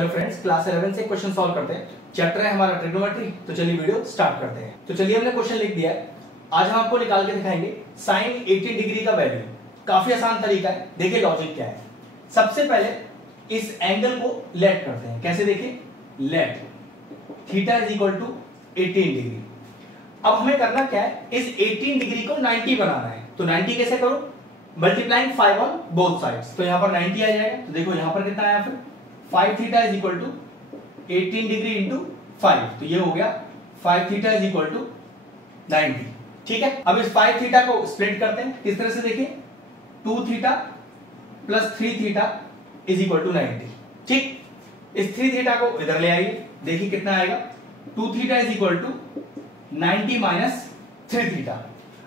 Hello friends, class 11 से question solve करते हैं। चैप्टर है हमारा ट्रिग्नोमेट्री। तो चलिए वीडियो स्टार्ट करते हैं। तो चलिए हमने क्वेश्चन लिख दिया है। आज हम आपको निकाल के दिखाएंगे साइन 80 डिग्री का वैल्यू। काफी आसान तरीका है। देखिए लॉजिक क्या है। सबसे पहले इस एंगल को लेट करते हैं। कैसे देखिए, let theta is equal to 18 degree. अब हमें करना क्या है, इस 18 डिग्री को 90 बनाना है। तो 90 कैसे करो, मल्टीप्लाइंग 5 ऑन बोथ साइड्स। तो यहां पर 90 आ जाएगा। तो देखो यहां पर कितना आया, फिर 5 theta is equal to 18 degree into 5। तो ये हो गया 5 थीटा इज इक्वल टू 90। ठीक है, अब इस 5 थीटा को स्प्लिट करते हैं। किस तरह से देखिए, 2 theta plus 3 theta is equal to 90। ठीक, इस 3 थीटा को इधर ले आइए। देखिए कितना आएगा, 2 theta is equal to 90 minus 3 theta.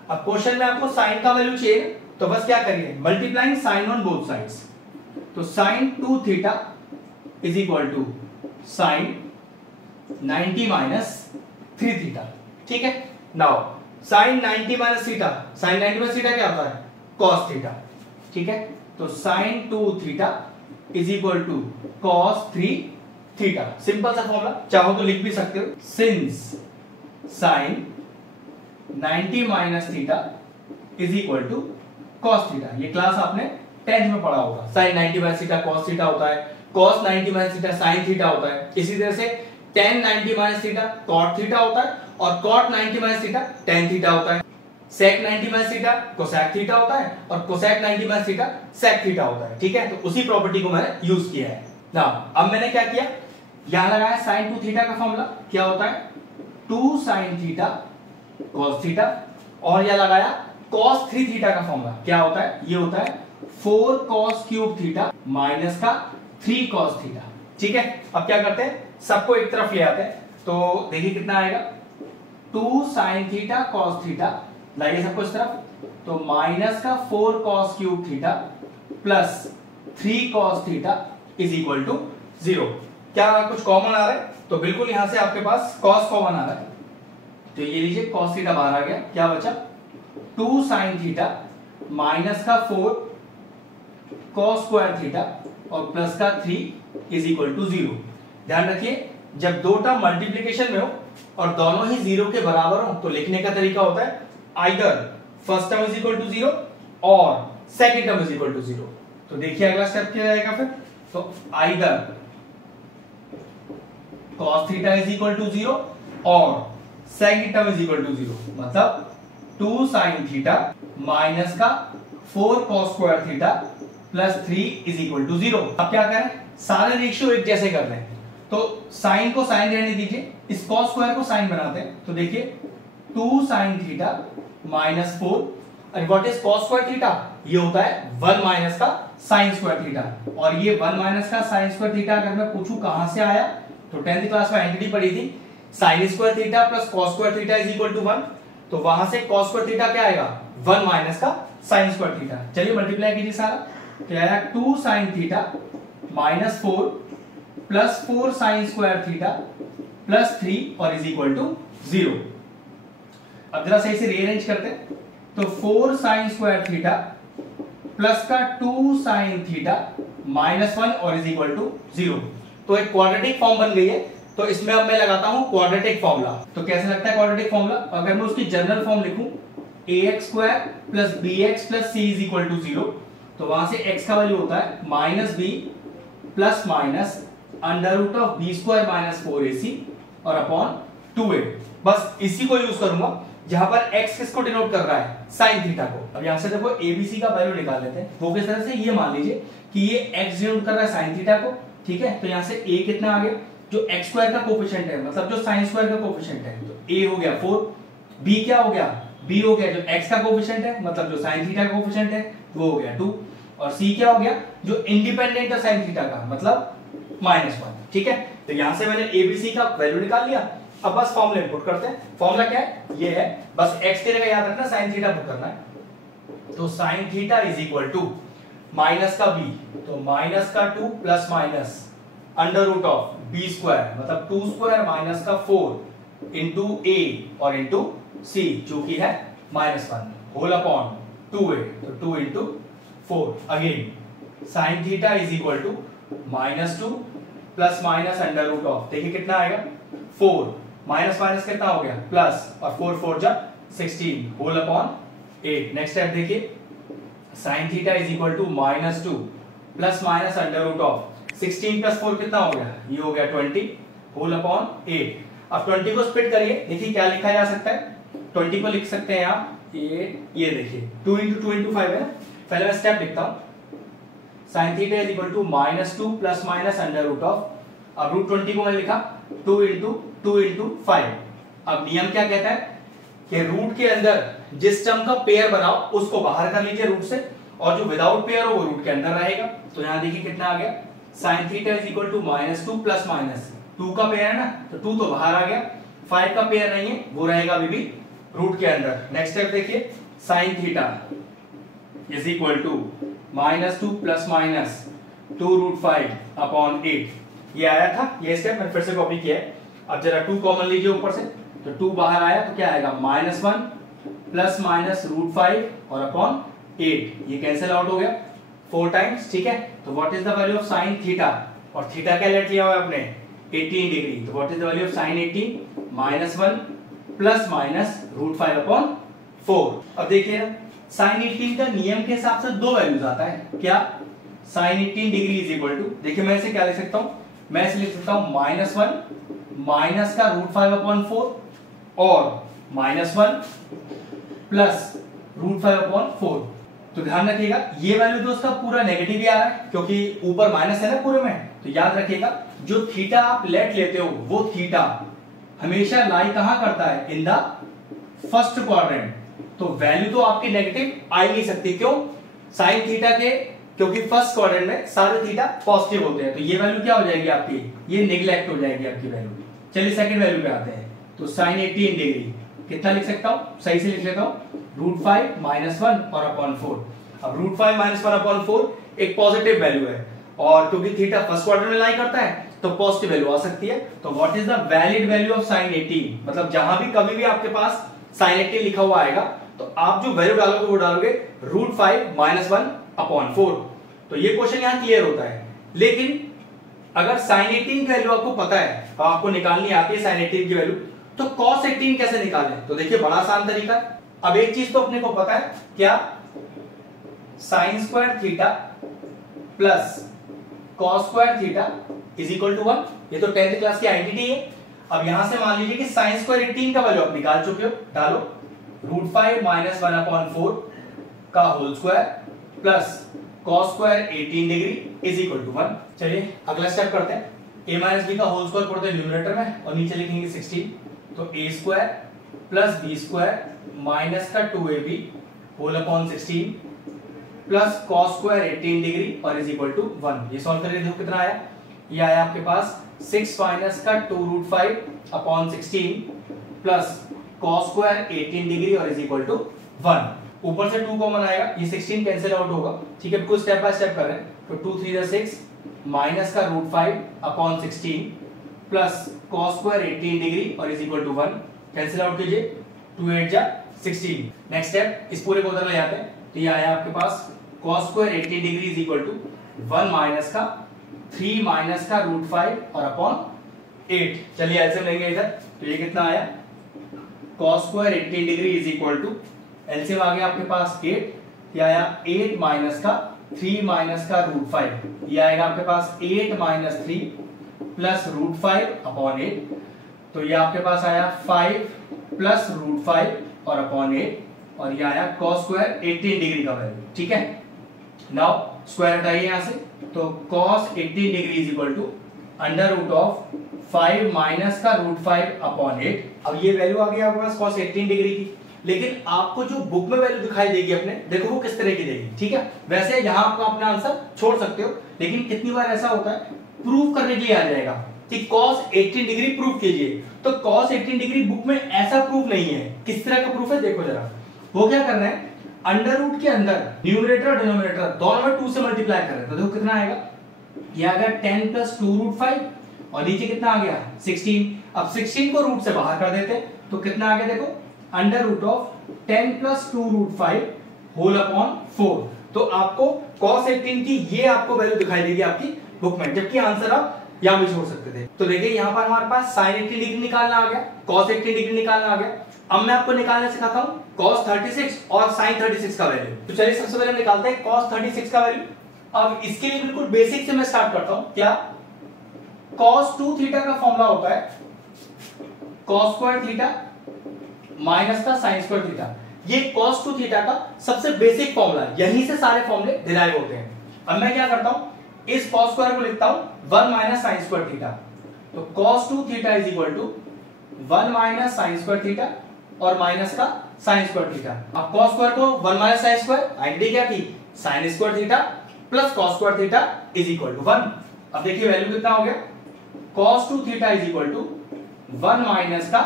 अब क्वेश्चन में आपको साइन का वैल्यू चाहिए, तो बस क्या करिए, multiplying sine on both sides. तो sine 2 theta is equal to sine 90 minus 3 theta. ठीक है, now sine 90 minus theta, sine 90 minus theta क्या होता है, कॉस थीटा। ठीक है, तो sine 2 theta is equal to cos 3 theta. Simple सा फॉर्मूला, चाहो तो लिख भी सकते हो। Since sine 90 minus theta is equal to cos theta. ये क्लास आपने 10th में पढ़ा होगा। Sine 90 minus theta cos theta होता है, cos 90 minus theta sin theta होता है। इसी तरह से tan 90 minus theta cot theta होता है, और cot 90 minus theta tan theta होता है। sec 90 minus theta cosec theta होता है, और cosec 90 minus theta sec theta होता है। ठीक है, तो उसी प्रॉपर्टी को मैंने यूज किया है ना। अब मैंने क्या किया, यहां लगाया sin 2 थीटा का फॉर्मूला क्या होता है, 2 sin थीटा cos थीटा, और यह लगाया cos 3 थीटा का फॉर्मूला क्या होता है, ये होता है 4 cos क्यूब थीटा माइनस का 3 cos थीटा। ठीक है, अब क्या करते हैं, सबको एक तरफ ले आते हैं। तो देखिए कितना आएगा, 2 sin थीटा cos थीटा, लाइए सबको इस तरफ। तो माइनस का 4 cos cube theta plus 3 cos theta is equal to 0। क्या कुछ कॉमन आ रहा है, तो बिल्कुल यहां से आपके पास cos कॉमन आ रहा है। तो ये लीजिए cos थीटा बाहर आ गया, क्या बचा 2 sin थीटा माइनस का 4 cos स्क्वायर थीटा और प्लस का 3 इज इक्वल टू 0। ध्यान रखिए, जब दो टर्म मल्टीप्लीकेशन में हो और दोनों ही 0 के बराबर हो, तो लिखने का तरीका होता है either first term is equal to 0 और second term is equal to 0। तो देखिए अगला स्टेप क्या आएगा फिर, तो either cos theta is equal to 0 और second term is equal to 0। मतलब 2 sin थीटा माइनस का 4 cos square theta plus 3 is equal to 0। अब क्या करें, सारे रेशियो एक जैसे कर रहे हैं। तो साइन को साइन रहने दीजिए, इस cos स्क्वायर को साइन बनाते हैं। तो देखिए 2 sin थीटा माइनस 4, और what is cos square theta, ये होता है 1 माइनस का sin स्क्वायर थीटा। और ये 1 माइनस का sin स्क्वायर थीटा अगर मैं पूछूं कहां से आया, तो 10th क्लास में एंटिटी पढ़ी थी, sin square theta plus cos square theta is equal to 1। तो वहां से cos स्क्वायर थीटा क्या आएगा, 1 माइनस का sin स्क्वायर थीटा। चलिए मल्टीप्लाई कीजिए सारा, क्या आया 2 sin theta minus 4 plus 4 sin square theta plus 3 और इज इक्वल टू 0। अब जरा सही से रीअरेंज करते हैं। तो 4 sin स्क्वायर थीटा प्लस का 2 sin थीटा माइनस 1 और इज इक्वल टू 0। तो एक क्वाड्रेटिक फॉर्म बन गई है। तो इसमें अब मैं लगाता हूं क्वाड्रेटिक फॉर्मूला। तो कैसे लगता है क्वाड्रेटिक फॉर्मूला, अगर मैं उसकी जनरल फॉर्म लिखूं ax square plus bx plus c is equal to 0, तो वहां से x का वैल्यू होता है minus b plus minus under root of b square minus 4ac और अपॉन 2a। बस इसी को यूज करूंगा जहां पर x किसको डिनोट कर रहा है, sin थीटा को। अब यहां से देखो abc का वैल्यू निकाल लेते हैं। वो किस तरह से, ये मान लीजिए कि ये x डिनोट कर रहा है sin थीटा को। ठीक है, तो यहां से a कितना आ गया, जो x स्क्वायर का कोफिशिएंट है, मतलब जो sin स्क्वायर का कोफिशिएंट है। तो a हो गया 4, b क्या हो गया, b हो गया जो x का कोफिशिएंट है, मतलब जो sin थीटा का कोफिशिएंट है वो हो गया 2, और c क्या हो गया, जो इंडिपेंडेंट है sin थीटा का, मतलब -1। ठीक है, तो यहां से मैंने abc का वैल्यू निकाल लिया। अब बस फॉर्मूला इंपुट करते हैं। फॉर्मूला क्या है, ये है, बस x की जगह याद रखना sin थीटा पुट करना है। तो sin theta is equal to minus का b, तो माइनस का 2 plus minus under root of b square, मतलब 2 स्क्वायर माइनस का 4 इंटू a और इंटू c, जो कि है -1 होल अपॉन 2a, तो 2 into 4। Again sin theta is equal to -2 plus minus under root of, देखिए कितना आएगा 4 माइनस माइनस कितना हो गया प्लस, और 4 4 जा 16 होल अपॉन 8। नेक्स्ट स्टेप देखिए sin theta is equal to -2 plus minus under root of 16 plus 4 कितना हो गया, ये हो गया 20 होल अपॉन 8। अब 20 को स्प्लिट करिए, देखिए क्या लिखा जा सकता है, 20 को लिख सकते हैं आप ये देखिए 2 into 2 into 5 है ना। पहले मैं स्टेप लिखता हूं, sin theta is equal to -2 plus minus under root of, अब रूट 20 को मैंने लिखा 2 into 2 into 5। अब नियम क्या कहता है कि रूट के अंदर जिस टर्म का पेयर बनाओ उसको बाहर कर लीजिए रूट से, और जो विदाउट पेयर हो वो रूट के अंदर रहेगा। तो यहां देखिए कितना आ गया, sin theta is equal to -2 plus minus 2 का पेयर है ना, तो 2 तो बाहर आ गया, 5 का पेयर नहीं है वो रहेगा अभी भी रूट के अंदर। नेक्स्ट स्टेप देखिए sin theta is equal to -2 plus minus 2 root 5 upon 8, ये आया था, ये स्टेप मैंने फिर से कॉपी किया है। अब जरा 2 कॉमन लीजिए ऊपर से, तो 2 बाहर आया तो क्या आएगा -1 प्लस माइनस रूट 5 और अपॉन 8, ये कैंसिल आउट हो गया 4 टाइम्स, ठीक है। तो what is the value of sin theta, और थीटा क्या लेट लिया हुआ है आपने 18 डिग्री, तो what is the value of sin 18 -1 plus minus root 5 upon 4। अब देखिए sin 18 का नियम के हिसाब से 2 वैल्यूज आता है, क्या sin 18 degree is equal to, देखिए मैं इसे क्या लिख सकता हूं, मैं इसे लिख सकता हूं -1 माइनस का रूट 5 अपॉन 4 और -1 प्लस रूट 5 अपॉन 4। तो ध्यान रखिएगा ये वैल्यू दोस्तों पूरा नेगेटिव ही आ रहा है क्योंकि ऊपर माइनस है ना पूरे में, तो याद रखिएगा जो थीटा आप लेट लेते हो वो थीटा हमेशा लाई कहां करता है, इन द फर्स्ट क्वाड्रेंट। तो वैल्यू तो आपकी नेगेटिव आ ही नहीं सकती, क्यों, साइन थीटा के, क्योंकि फर्स्ट क्वाड्रेंट में सारे थीटा पॉजिटिव होते हैं, तो ये वैल्यू क्या हो जाएगी आपकी, ये नेग्लेक्ट हो जाएगी आपकी वैल्यू। चलिए सेकंड वैल्यू पे आते हैं, तो sin 18 डिग्री कितना लिख सकता हूं, सही से लिख लेता हूं, रूट 5 -1 और अपॉन 4। अब रूट 5 -1 अपॉन 4 एक पॉजिटिव वैल्यू है, और क्योंकि थीटा फर्स्ट क्वाड्रेंट में लाई करता है तो पॉजिटिव वैल्यू आ सकती है। तो what is the valid value of sin 18, मतलब जहां भी कभी भी आपके पास sin 18 लिखा हुआ आएगा तो आप जो वैल्यू डालोगे वो डालोगे रूट 5 -1 अपॉन 4। तो ये क्वेश्चन यहां क्लियर होता है। लेकिन अगर sin 18 की वैल्यू आपको पता है, तो आपको निकालनी आती है sin 18 की वैल्यू, तो cos 18 कैसे निकालें, तो देखिए बड़ा आसान तरीका। अब एक चीज तो अपने को पता है, क्या, sin square theta plus cos square theta is equal to 1, ये तो 10th क्लास की आइडेंटिटी है। अब यहां से मान लीजिए कि sin स्क्वायर 18 का वैल्यू आप निकाल चुके हो, डालो रूट 5 -1 अपॉन 4 का whole square plus cos square 18 degree is equal to 1। चलिए अगला स्टेप करते हैं, a माइनस बी का होल स्क्वायर पढ़ते हैं न्यूमरेटर में और नीचे लिखेंगे 16, तो a square plus b square minus का 2ab whole upon 16 plus cos square 18 degree और इज इक्वल टू 1। ये सॉल्व करके देखो कितना आया, ये आया आपके पास 6 माइनस का 2 root 5 upon 16 plus cos square 18 degree और इज इक्वल टू 1। ऊपर से 2 कॉमन आएगा, ये 16 कैंसिल आउट होगा, ठीक है, बिल्कुल स्टेप बाय स्टेप कर रहे हैं। तो 2 3 जा 6 माइनस का root 5 upon 16 plus cos square 18 degree और is equal to 1, cancel out कीजिए, 2 8 जा 16। नेक्स्ट स्टेप इस पूरे को उधर ले जाते हैं, तो ये आया आपके पास cos square 18 degree is equal to 1 minus का 3 माइनस का रूट 5 और अपॉन 8। चलिए एलसीएम लेंगे इधर, तो ये कितना आया, cos square 18 degree is equal to, LCM आ गया आपके पास 8, ये आया 8 माइनस का 3 माइनस का रूट 5, ये आएगा आपके पास 8 माइनस 3 प्लस रूट 5 अपॉन 8, तो ये आपके पास आया 5 प्लस रूट 5 और अपॉन 8, और ये आया cos स्क्वायर 18 डिग्री का वैल्यू, ठीक है। नाउ स्क्वायर हटाइए यहां से, तो cos 18 degree is equal to under root of 5 minus का रूट 5 अपॉन 8। अब ये वैल्यू आ गई आपके पास cos 18 डिग्री की, लेकिन आपको जो बुक में वैल्यू दिखाई देगी अपने, देखो वो किस तरह की देगी, ठीक है। वैसे यहां आपका अपना आंसर छोड़ सकते हो, लेकिन कितनी बार ऐसा होता है प्रूव करने के लिए आ जाएगा कि cos 18 डिग्री प्रूव कीजिए, तो cos 18 डिग्री बुक में ऐसा प्रूफ नहीं है। किस तरह का प्रूफ है देखो जरा, वो क्या करना है, अंडर रूट के अंदर न्यूमरेटर और डिनोमिनेटर दोनों में 2 से मल्टीप्लाई कर रहे हैं, तो देखो कितना आएगा, ये आ गया 10 प्लस 2 रूट 5 और नीचे कितना आ गया 16। अब 16 को रूट से बाहर कर देते हैं, तो कितना आ गया देखो, under root of 10 plus 2 root 5 whole upon 4। तो आपको cos 18 की ये आपको वैल्यू दिखाई देगी आपकी बुक में, जबकि आंसर आप या भी छोड़ सकते थे। तो देखिए यहाँ पर हमारे पास sin 80 डिग्री निकालना आ गया, cos 80 डिग्री निकालना आ गया। अब मैं आपको निकालना सिखाता हूँ cos 36 और sin 36 का वैल्यू। तो चलिए सबसे पहले निकालते हैं cos 36 का वैल्यू। अब इसके लिए बिल्कुल बेसिक से मैं स्टार्ट करता हूँ। क्या cos 2 थीटा का फॉर्मूला होता है cos स्क्वायर थीटा माइनस का sin स्क्वायर थीटा। ये cos 2 थीटा का सबसे बेसिक फॉर्मूला, यहीं से सारे फॉर्मूले डिराइव होते हैं। अब मैं क्या करता हूं, इस cos स्क्वायर को लिखता हूं 1 माइनस sin स्क्वायर थीटा। तो cos 2 theta is equal to 1 minus sin square theta और माइनस का sin स्क्वायर थीटा। अब cos स्क्वायर को 1 माइनस sin स्क्वायर, आइडेंटिटी क्या थी, sin square theta plus cos square theta is equal to 1। अब देखिए value कितना हो गया, cos 2 theta is equal to 1 minus का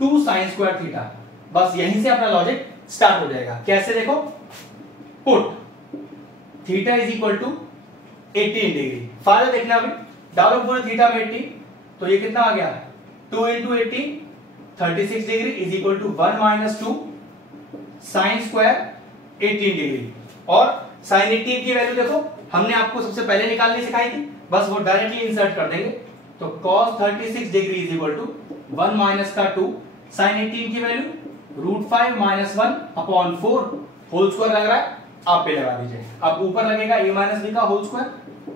2 sin स्क्वायर थीटा। बस यहीं से अपना लॉजिक स्टार्ट हो जाएगा। कैसे देखो, put theta is equal to 18 degree, फायदा देखना अभी, डालो पूरे थीटा में 80, तो ये कितना आ गया 2 into 18 36 degree is equal to 1 minus 2 sine square 18 degree. और साइन 18 की वैल्यू देखो हमने आपको सबसे पहले निकालनी सिखाई थी, बस वो डायरेक्टली इंसर्ट कर देंगे। तो cos 36 degree is equal to 1 minus का 2 साइन 18 की value √5 minus 1 upon 4 whole square लग रहा है, आप पे लगा दीजिए। अब ऊपर लगेगा a माइनस बी का होल स्क्वायर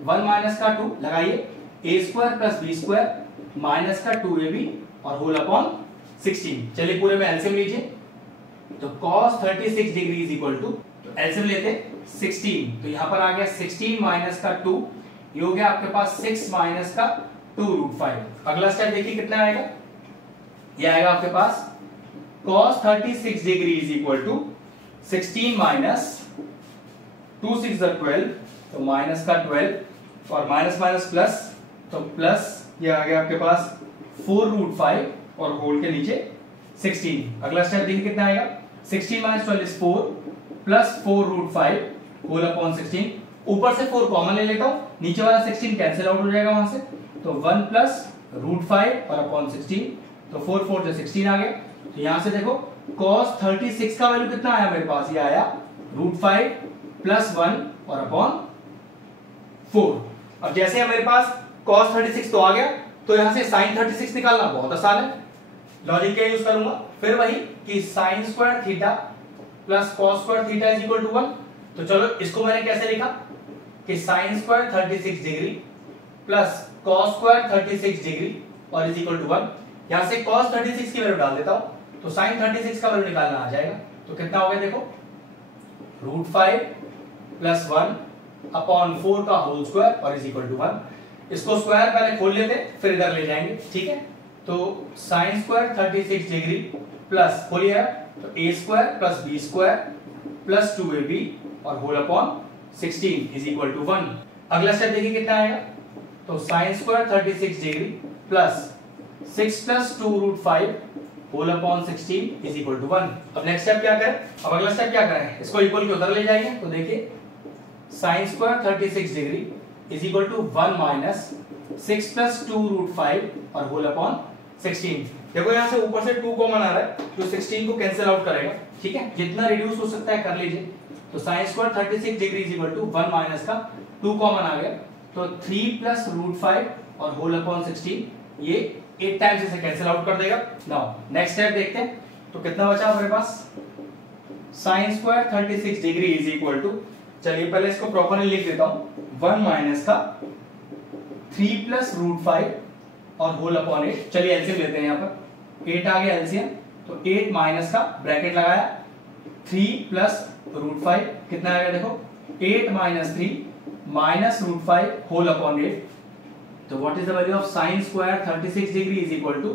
1 माइनस का 2 लगाइए a square plus b square minus का 2ab और होल अपॉन 16। चलिए पूरे में एलसीएम लीजिए। तो cos 36 degree is equal to, तो एलसीएम लेते 16, तो यहां पर आ गया 16 माइनस का 2, ये हो गया आपके पास 6 माइनस का 2√5। अगला स्टेप देखिए कितना आएगा, ये आएगा आपके पास cos 36 degree is equal to 16 minus 2 6 12, तो माइनस का 12 और माइनस माइनस प्लस, तो प्लस ये आ गया आपके पास 4√5 और होल के नीचे 16। अगला स्टेप देखिए कितना आएगा, 16 minus 12 is 4 plus 4√5 whole upon 16। ऊपर से 4 कॉमन ले लेता हूं, नीचे वाला 16 कैंसिल आउट हो जाएगा वहां से, तो 1 प्लस √5 और अपॉन 16, तो 4 4 जो 16 आ गया। तो यहां से देखो cos 36 का वैल्यू कितना आया मेरे पास, ये आया √5 प्लस 1 और अपॉन 4। अब जैसे मेरे पास cos 36 तो आ गया, तो यहां से sin 36 निकालना बहुत आसान है। लॉजिक क्या यूज करूंगा, फिर वही कि sin square theta plus cos square theta is equal to 1। तो चलो इसको मैंने कैसे लिखा कि sin square 36 degree plus cos square 36 degree और इज इक्वल टू 1। यहां से cos 36 की वैल्यू डाल देता हूं, तो sin 36 का वैल्यू निकालना आ जाएगा। तो कितना हो गया देखो, √5 प्लस 1 अपॉन 4 का होल स्क्वायर और इज इक्वल टू 1। इसको स्क्वायर पहले खोल लेते, फिर इधर ले जाएंगे, ठीक है। तो sin स्क्वायर 36 डिग्री प्लस खोलिए, तो a square plus b square plus 2ab और whole upon 16 is equal to 1। अगला स्टेप देखिए कितना आएगा, तो sin square 36 degree plus 6 plus 2√5 whole upon 16 is equal to 1। अब नेक्स्ट स्टेप क्या करें, अब अगला स्टेप क्या करें, इसको इक्वल के उधर ले जाएंगे। तो देखिए sin square 36 degree is equal to 1 minus 6 plus 2√5 और होल अपॉन 16। देखो यहां से ऊपर से 2 कॉमन आ रहा है, तो 16 को कैंसिल आउट करेगा, ठीक है, जितना रिड्यूस हो सकता है कर लीजिए। तो sin square 36 degree is equal to 1 minus का 2 कॉमन आ गया, तो 3 प्लस √5 और होल अपॉन 16, ये 8 टाइम्स इसे कैंसिल आउट कर देगा। नाउ नेक्स्ट स्टेप देखते हैं, तो कितना बचा हमारे पास, sin square 36 degree is equal to, चलिए पहले इसको प्रॉपर्ली लिख देता हूं, 1 माइनस का 3 प्लस √5 और होल अपॉन 8। चलिए एलसीएम लेते हैं, यहां पर 8 आ गया एलसीएम, तो 8 माइनस का ब्रैकेट लगाया 3 प्लस √5 कितना आएगा देखो, 8 माइनस 3 माइनस √5 होल अपॉन 8। तो what is the value of sin square 36 degree is equal to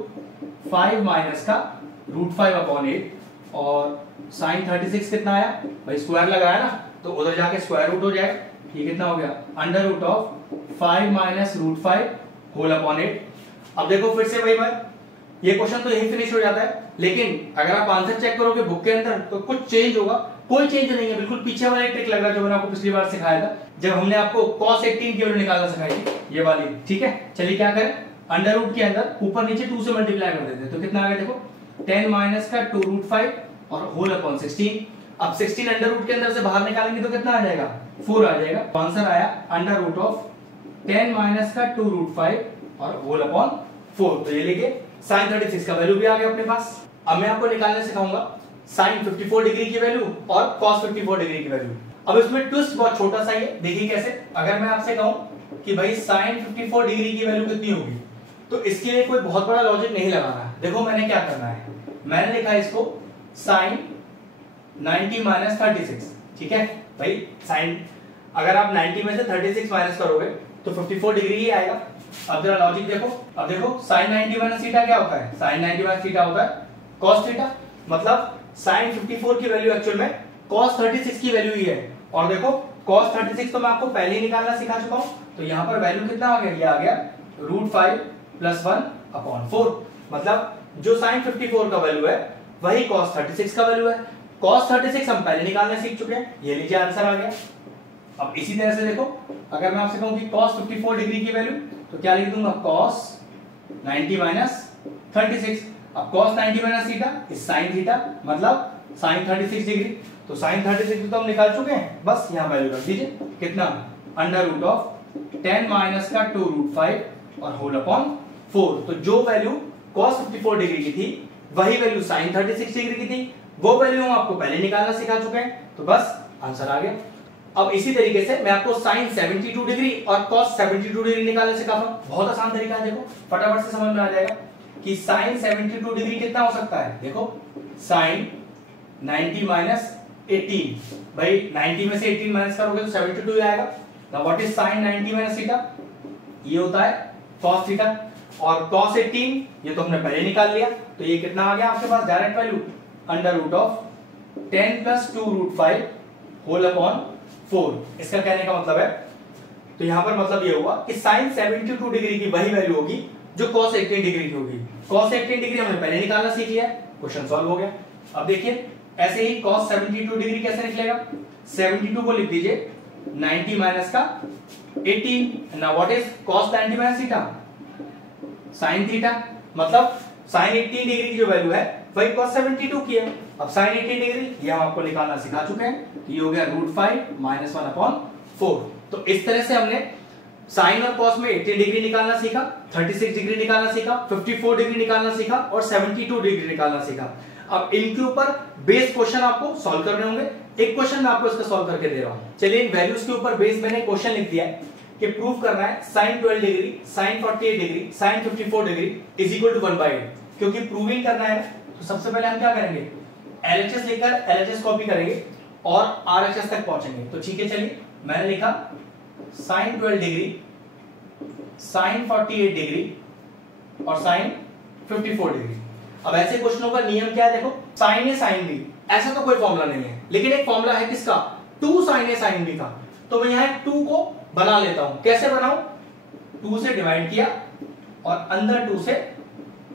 5 minus का √5 अपॉन 8। और sin 36 कितना आया भाई, स्क्वायर लगाया ना, तो उधर जाके स्क्वायर रूट हो जाएगा, ये कितना हो गया, under root of 5 minus √5 whole upon 8। अब देखो फिर से वही बात, ये क्वेश्चन तो यही फिनिश हो जाता है, लेकिन अगर आप आंसर चेक करोगे बुक के अंदर तो कुछ चेंज होगा, कोई चेंज नहीं है, बिल्कुल पीछे वाला एक ट्रिक लग रहा है जो मैंने आपको पिछली बार सिखाया था, जब हमने आपको cos 18 की वैल्यू निकालना सिखाई थी, ये वाली, ठीक है। चलिए क्या करें, अंडर रूट के अंदर ऊपर नीचे 2 से मल्टीप्लाई कर देते हैं, तो कितना आ गया देखो, 10 माइनस का 2√5 और होल अपॉन 16। अब 16 अंडर रूट के अंदर से बाहर निकालेंगे तो कितना आ जाएगा, 4 आ जाएगा। आंसर आया अंडर रूट ऑफ 10 माइनस का 2√5 और होल अपॉन 4। तो ये लिखे sin 36 का वैल्यू भी आ गया अपने पास। अब मैं आपको निकालने सिखाऊंगा sin 54 डिग्री की वैल्यू और cos 54 डिग्री की वैल्यू। अब इसमें ट्विस्ट बहुत छोटा सा ही है, देखिए कैसे। अगर मैं आपसे कहूं कि भाई sin 54 डिग्री की वैल्यू कितनी होगी, तो इसके लिए कोई बहुत बड़ा लॉजिक नहीं लगाना। देखो मैंने क्या करना है, मैंने लिखा है इसको sin 90 माइनस 36। ठीक है भाई, sin अगर आप 90 में से 36 माइनस करोगे तो 54 डिग्री ही आएगा। अब जरा लॉजिक देखो, अब देखो sin 90 माइनस थीटा क्या होता है, sin 90 माइनस थीटा होता है cos थीटा। मतलब sin 54 की वैल्यू एक्चुअल में cos 36 की वैल्यू ही है। और देखो cos 36 तो मैं आपको पहले ही निकालना सिखा चुका हूं, तो यहां पर वैल्यू कितना आ गया, ये आ गया √5 + 1/4। मतलब जो sin 54 का वैल्यू है वही cos 36 का वैल्यू है। cos 36 हम पहले निकालना सीख चुके हैं, ये लीजिए आंसर आ गया। अब इसी तरह से देखो, अगर मैं आपसे कहूं कि cos 54 डिग्री की वैल्यू, तो क्या लिख दूंगा, cos 90 माइनस 36। अब cos 90 minus theta is sin theta, मतलब sin 36 डिग्री। तो sin 36 तो हम निकाल चुके हैं, बस यहां वैल्यू रख दीजिए, कितना, √10 माइनस का 2√5 और होल अपॉन 4। तो जो वैल्यू cos 54 डिग्री की थी वही वैल्यू sin 36 डिग्री की थी, वो वैल्यू हम आपको पहले निकालना सिखा चुके हैं, तो बस आंसर आ गया। अब इसी तरीके से मैं आपको sin 72 डिग्री और cos 72 डिग्री निकालने सिखाता हूं। बहुत आसान तरीका है, देखो फटाफट से समझ में आ जाएगा कि sin 72 डिग्री कितना हो सकता है। देखो sin 90 माइनस 18, भाई 90 में से 18 माइनस करोगे तो 72 आएगा। Now what is sin 90 minus theta, ये होता है cos थीटा। और cos 18 ये तो हमने पहले निकाल लिया, तो ये कितना आ गया आपके पास डायरेक्ट वैल्यू, √10 + 2√5 होल अपॉन 4। इसका कहने का मतलब है, तो यहां पर मतलब ये हुआ कि sin 72 डिग्री की वही वैल्यू होगी जो cos 18 डिग्री की होगी। cos 18 डिग्री हमने पहले निकालना सीख लिया, क्वेश्चन सॉल्व हो गया। अब देखिए ऐसे ही cos 72 डिग्री कैसे निकलेगा, 72 को लिख दीजिए 90 माइनस का 18। Now what is cos 90 minus theta, sin theta. मतलब sin 18 डिग्री की जो वैल्यू है वही cos 72 की है। अब sin 18 डिग्री ये हम आपको निकालना सिखा चुके हैं, तो ये हो गया √5 - 1/4। तो इस तरह से हमने sin और cos में 18 डिग्री निकालना सीखा, 36 डिग्री निकालना सीखा, 54 डिग्री निकालना सीखा और 72 डिग्री निकालना सीखा। अब इनके ऊपर बेस क्वेश्चन आपको सॉल्व करने होंगे। एक क्वेश्चन मैं आपको इसका सॉल्व करके दे रहा हूं। चलिए इन वैल्यूज के ऊपर बेस मैंने क्वेश्चन लिख दिया है कि प्रूव करना है sin 12 degree, sin 48 degree, sin 54 degree is equal to 1/8। क्योंकि प्रूविंग करना है तो सबसे पहले हम क्या करेंगे, LHS लेकर LHS कॉपी करेंगे और RHS तक पहुंचेंगे। तो ठीक है, चलिए मैंने लिखा sin 12 डिग्री, sin 48 डिग्री और sin 54 डिग्री। अब ऐसे क्वेश्चनों का नियम क्या है, देखो sin A sin B ऐसा तो कोई फॉर्मूला नहीं है, लेकिन एक फॉर्मूला है किसका, 2 sin A sin B का। तो मैं यहां 2 को बना लेता हूं। कैसे बनाऊं, 2 से डिवाइड किया और अंदर 2 से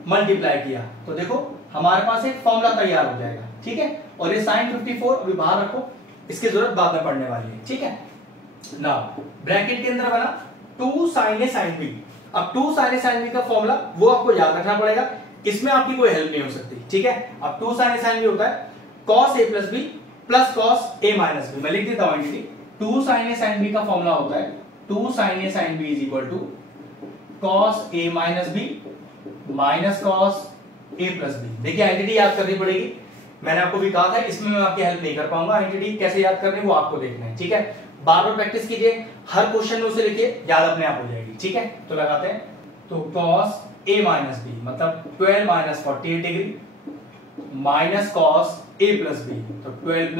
मल्टीप्लाई किया, तो देखो हमारे पास एक फॉर्मूला तैयार हो जाएगा। ठीक है, और ये sin 54 अभी बाहर रखो, इसकी जरूरत बाद में पड़ने वाली है। ठीक है, नाउ ब्रैकेट के अंदर बना 2 sin A sin B। अब 2 sin A sin B का फॉर्मूला वो आपको याद रखना पड़ेगा, इसमें आपकी कोई हेल्प नहीं हो सकती। ठीक है, अब 2 sin A sin B होता है cos A plus B plus cos A minus B। मैं लिख देता हूं entity, 2 sin A sin B का फॉर्मूला होता है 2 sin A sin B is equal to cos A minus B minus cos A plus B। देखिए entity याद करनी पड़ेगी, मैंने आपको भी कहा था इसमें मैं आपकी हेल्प नहीं कर पाऊंगा। एंटिटी कैसे याद करनी है वो आपको देखना है। ठीक है, बार बार प्रैक्टिस कीजिए, हर क्वेश्चन में उसे लिखिए, याद अपने आप हो जाएगी। ठीक है, तो लगाते हैं, तो cos A minus B मतलब 12 - 48 degree minus cos A plus B तो 12 +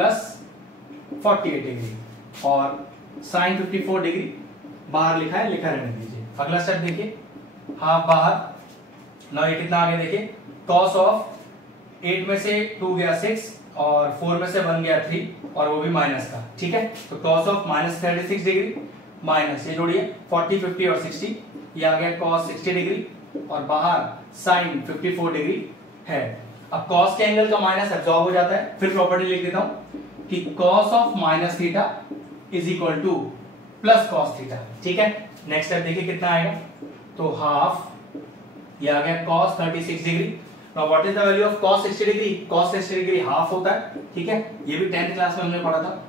48 डिग्री और sin 54 डिग्री बाहर लिखा है, लिखा रहने दीजिए। अगला स्टेप देखिए, हाफ बाहर, ना ये कितना आ गया देखिए, cos ऑफ 8 में से 2 गया 6 और 4 में से 1 गया 3 और वो भी माइनस का। ठीक है, तो cos ऑफ -36 डिग्री माइनस ये जोड़िए 40, 50 और 60, ये आ गया cos 60 डिग्री और बाहर sin 54 डिग्री है। अब cos के एंगल का माइनस एब्जॉर्ब हो जाता है, फिर प्रॉपर्टी लिख देता हूं कि cos of -θ is equal to plus cos theta. ठीक है, नेक्स्ट स्टेप देखिए कितना आएगा, तो हाफ, ये आ गया cos 36 degree. Now what is the value of cos 60 degree, cos 60 degree half होता है। ठीक है, ये भी 10th क्लास में हमने पढ़ा था,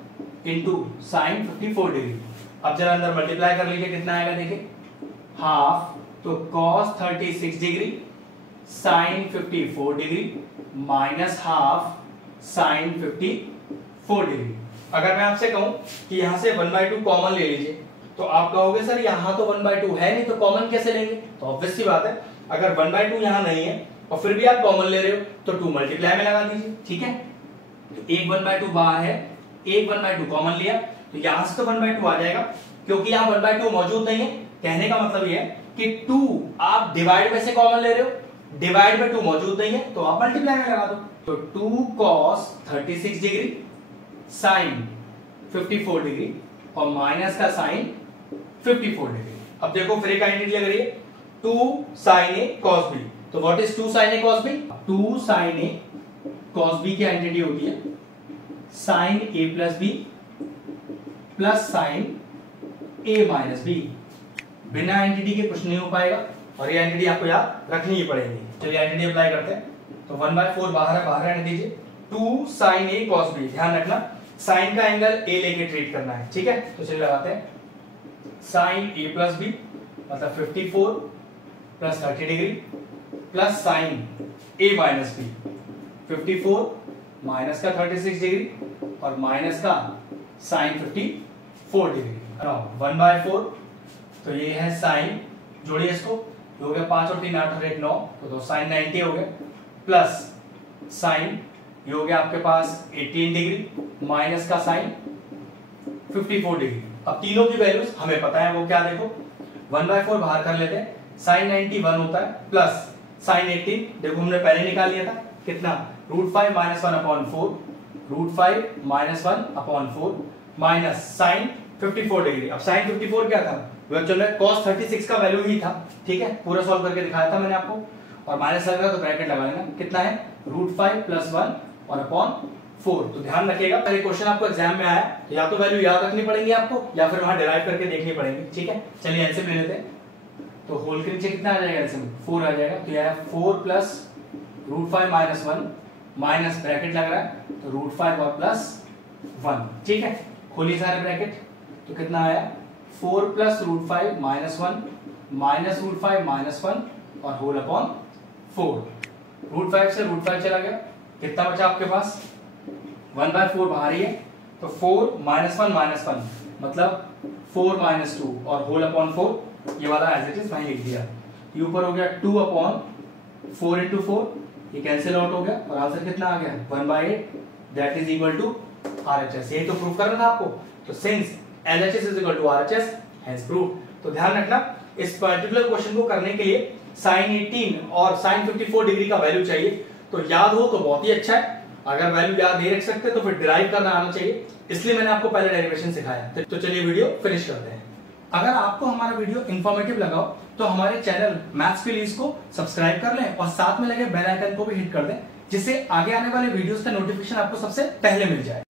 इनटू sin 54 डिग्री। अब जरा अंदर मल्टीप्लाई कर लीजिए, कितना आएगा देखिए, हाफ तो cos 36 degree sin 54 degree minus half sin 54 degree. अगर मैं आपसे कहूं कि यहां से 1/2 कॉमन ले लीजिए तो आप कहोगे सर यहां तो 1/2 है नहीं तो कॉमन कैसे लेंगे? तो ऑब्वियस सी बात है, अगर 1/2 यहां नहीं है और फिर भी आप कॉमन ले रहे हो तो 2 मल्टीप्लाई में लगा दीजिए। ठीक है, तो एक 1/2 बाहर है, एक 1/2 कॉमन लिया तो यहां से तो 1/2 आ जाएगा, क्योंकि यहां 1/2 मौजूद नहीं है। कहने का मतलब ये है कि 2 आप डिवाइड में से कॉमन ले रहे हो, डिवाइड में 2 मौजूद नहीं है तो आप मल्टीप्लाई में लगा दो। तो 2 cos 36 डिग्री sin 54 डिग्री और माइनस का sin 54 डिग्री। अब देखो फिर एक आइडेंटिटी लग रही है 2 sin a cos b। तो what is 2 sin a cos b? 2 sin a cos b की आइडेंटिटी होती है sin a plus b plus sin a minus b। बिना आइडेंटिटी के कुछ नहीं हो पाएगा और ये आइडेंटिटी आपको याद रखनी ही पड़ेगी। चलिए आइडेंटिटी अप्लाई करते हैं। तो 1/4 बाहर है, बाहर रहने दीजिए। 2 sin a cos b, ध्यान रखना साइन का एंगल a लेके ट्रीट करना है। ठीक है, तो चलिए लगाते हैं sin a प्लस b मतलब 54 plus 30 degree plus sin a minus b 54 minus का 36 डिग्री और माइनस का sin 54 डिग्री। 1/4 तो ये है साइन, जोड़िए इसको, ये हो गया 5 और 3 8 और 1 9 तो साइन 90 हो गया प्लस साइन ये हो गया आपके पास 18 डिग्री माइनस का साइन 54 डिग्री। अब तीनों की वैल्यूज हमें पता है वो क्या, देखो 1/4 बाहर कर लेते हैं, साइन 90 1 होता है प्लस साइन 18 देखो हमने पहले निकाल लिया था कितना, √5 - 1/4 √5 - 1/4 माइनस साइन 54 डिग्री। अब साइन 54 क्या था, चलो cos 36 का वैल्यू ही था। ठीक है, पूरा सॉल्व करके दिखाया था मैंने आपको, और माइनस लग रहा तो ब्रैकेट लगा लेना, कितना है √5 + 1 और अपॉन 4। तो ध्यान रखिएगा अगर ये क्वेश्चन आपको एग्जाम में आया तो या तो वैल्यू याद रखनी पड़ेगी आपको या फिर वहां डिराइव करके देखनी पड़ेगी। ठीक है, चलिए एलसीएम ले लेते हैं। तो होल के नीचे कितना आ जाएगा, एलसीएम 4 आ जाएगा। तो यह 4 + √5 - 1 माइनस ब्रैकेट लग रहा है तो √5 और प्लस 1। ठीक है, खोलिए सारे ब्रैकेट, तो कितना आया 4 + √5 - 1 माइनस √5 - 1 और होल अपॉन 4। √5 से √5 चला गया, कितना बचा आपके पास 1/4 बाहर ही है तो 4 - 1 - 1 मतलब 4 - 2 और होल अपॉन 4, ये वाला एज इट इज वहीं लिख दिया। ये ऊपर हो गया 2/4 × 4, ये कैंसिल आउट हो गया और आंसर कितना आ गया 1/8 that is equal to RHS। यही तो प्रूफ करना था आपको, तो since LHS is equal to RHS has prove. तो ध्यान रखना इस पर्टिकुलर क्वेश्चन को करने के लिए sin 18 और sin 54 डिग्री का वैल्यू चाहिए, तो याद हो तो बहुत ही अच्छा है, अगर वैल्यू याद नहीं रख सकते तो फिर डिराइव करना आना चाहिए, इसलिए मैंने आपको पहले डेरिवेशन सिखाया। तो चलिए वीडियो फिनिश करते हैं। अगर आपको हमारा वीडियो इंफॉर्मेटिव लगा हो तो हमारे चैनल मैथ्स प्लीज को सब्सक्राइब कर लें और साथ में लगे बेल आइकन को भी हिट कर दें, जिससे आगे आने वाले वीडियोस का नोटिफिकेशन आपको सबसे पहले मिल जाए।